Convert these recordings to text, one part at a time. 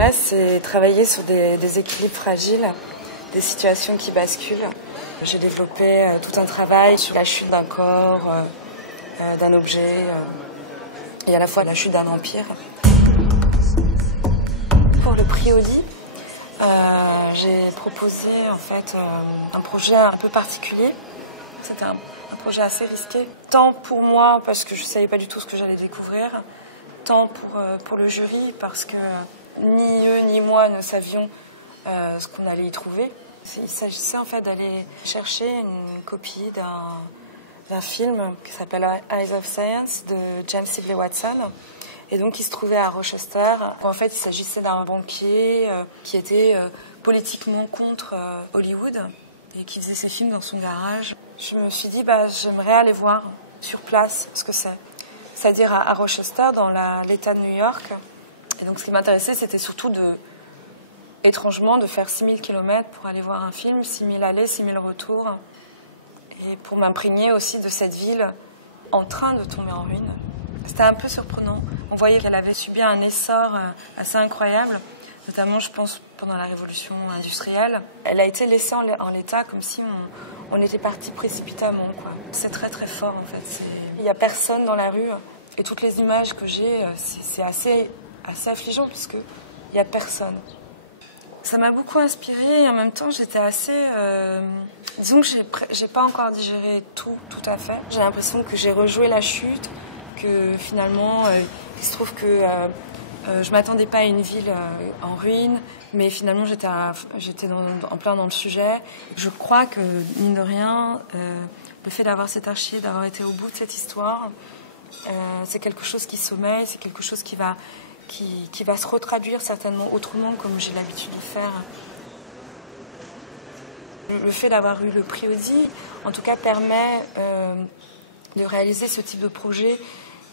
m'intéresse, c'est travailler sur des équilibres fragiles, des situations qui basculent. J'ai développé tout un travail sur la chute d'un corps, d'un objet, et à la fois la chute d'un empire. Pour le prix Oli, j'ai proposé en fait un projet un peu particulier. C'était un projet assez risqué, tant pour moi parce que je ne savais pas du tout ce que j'allais découvrir, tant pour le jury parce que ni eux ni moi ne savions ce qu'on allait y trouver. Il s'agissait en fait d'aller chercher une copie d'un film qui s'appelle Eyes of Science de James Sibley Watson. Et donc il se trouvait à Rochester. En fait, il s'agissait d'un banquier qui était politiquement contre Hollywood et qui faisait ses films dans son garage. Je me suis dit, j'aimerais aller voir sur place ce que c'est. C'est-à-dire à Rochester, dans l'État de New York. Et donc ce qui m'intéressait, c'était surtout étrangement, de faire 6000 km pour aller voir un film, 6000 allées, 6000 retours. Et pour m'imprégner aussi de cette ville en train de tomber en ruine. C'était un peu surprenant. On voyait qu'elle avait subi un essor assez incroyable, notamment, je pense, pendant la révolution industrielle. Elle a été laissée en l'état comme si on était parti précipitamment, quoi. C'est très très fort, en fait. Il n'y a personne dans la rue. Et toutes les images que j'ai, c'est assez affligeant, puisqu'il n'y a personne. Ça m'a beaucoup inspirée et en même temps, j'étais assez... disons que j'ai pas encore digéré tout à fait. J'ai l'impression que j'ai rejoué la chute, que finalement, il se trouve que je m'attendais pas à une ville en ruine, mais finalement j'étais en plein dans le sujet. Je crois que, mine de rien, le fait d'avoir cet archive, d'avoir été au bout de cette histoire, c'est quelque chose qui sommeille, c'est quelque chose qui va se retraduire certainement autrement, comme j'ai l'habitude de faire. Le fait d'avoir eu le prix Audi, en tout cas, permet de réaliser ce type de projet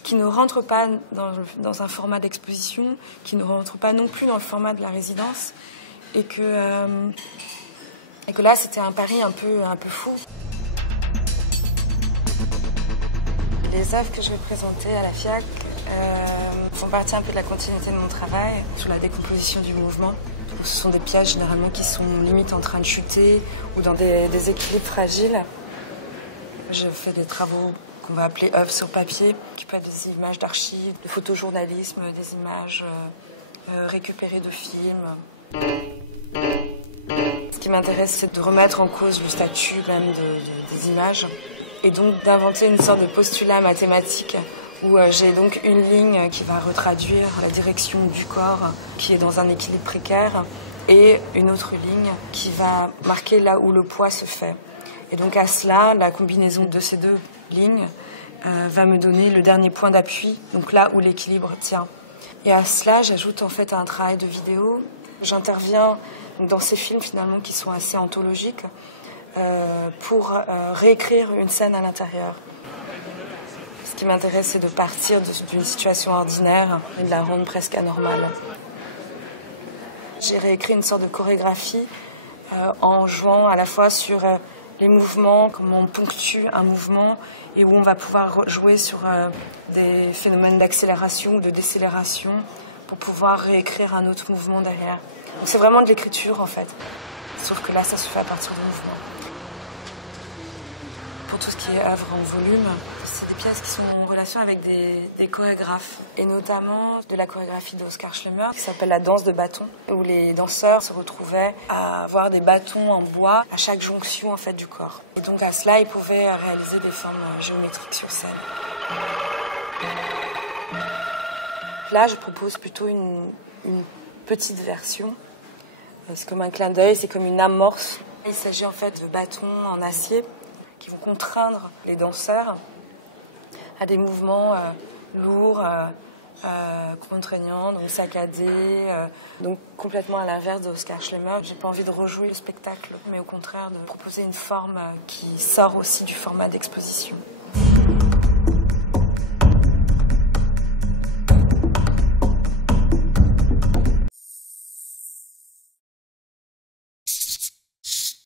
qui ne rentre pas dans un format d'exposition, qui ne rentre pas non plus dans le format de la résidence, et que là, c'était un pari un peu fou. Les œuvres que je vais présenter à la FIAC font partie un peu de la continuité de mon travail sur la décomposition du mouvement. Ce sont des pièces généralement qui sont limite en train de chuter ou dans des équilibres fragiles. Je fais des travaux qu'on va appeler œuvres sur papier, qui peuvent être des images d'archives, de photojournalisme, des images récupérées de films. Ce qui m'intéresse, c'est de remettre en cause le statut même des images et donc d'inventer une sorte de postulat mathématique où j'ai donc une ligne qui va retraduire la direction du corps qui est dans un équilibre précaire et une autre ligne qui va marquer là où le poids se fait. Et donc à cela, la combinaison de ces deux lignes va me donner le dernier point d'appui, donc là où l'équilibre tient. Et à cela, j'ajoute en fait un travail de vidéo. J'interviens dans ces films finalement qui sont assez anthologiques pour réécrire une scène à l'intérieur. Ce qui m'intéresse, c'est de partir d'une situation ordinaire et de la rendre presque anormale. J'ai réécrit une sorte de chorégraphie en jouant à la fois sur les mouvements, comment on ponctue un mouvement et où on va pouvoir jouer sur des phénomènes d'accélération ou de décélération pour pouvoir réécrire un autre mouvement derrière. Donc c'est vraiment de l'écriture en fait, sauf que là ça se fait à partir du mouvement. Pour tout ce qui est œuvre en volume, c'est des pièces qui sont en relation avec des chorégraphes, et notamment de la chorégraphie d'Oskar Schlemmer, qui s'appelle la danse de bâtons, où les danseurs se retrouvaient à avoir des bâtons en bois à chaque jonction en fait, du corps. Et donc à cela, ils pouvaient réaliser des formes géométriques sur scène. Là, je propose plutôt une petite version. C'est comme un clin d'œil, c'est comme une amorce. Il s'agit en fait de bâtons en acier qui vont contraindre les danseurs à des mouvements lourds, contraignants, donc saccadés, donc complètement à l'inverse d'Oskar Schlemmer. J'ai pas envie de rejouer le spectacle, mais au contraire de proposer une forme qui sort aussi du format d'exposition.